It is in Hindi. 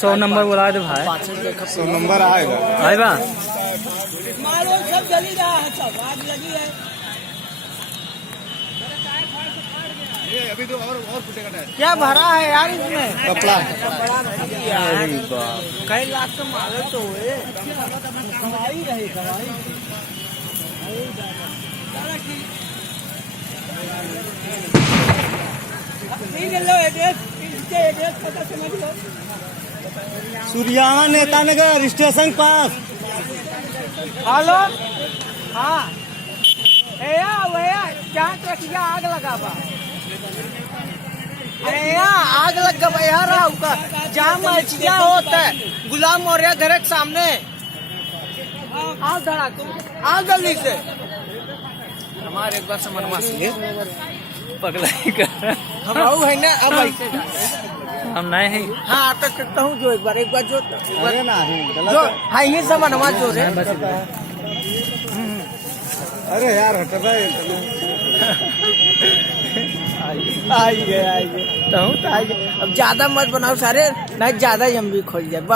सौ नंबर बुला दे भाई। 100 नंबर आएगा। आएगा मारो सब जली रहा है, सब आग लगी है। ये अभी तो और फुटेगा टायर। क्या भरा है यार इसमें? कपड़ा। कई लाख तो मारो तो हुए। कमाई रही कमाई। एड्रेस पता समझ लो। सूर्याना नेता नगर स्टेशन पास। हेलो, हाँ भैया जहाँ ट्रकिया आग लगा बा, आग लग गया भैया का जहाँ मर्चिया होता है गुलाम मौर्य घर के सामने। आओ धड़ा आओ जल्दी से। हमारे एक बार समझ पगला ही कर हम आओ है ना, अब ऐसे हम नहीं है। हाँ तो करता हूँ जो एक बार जो अरे नहीं जो हाँ ये सब मनवा जो रे। अरे यार हट रहा है। आइए तो अब ज्यादा मत बनाओ सारे, नहीं ज्यादा हम भी खोल जाए बस।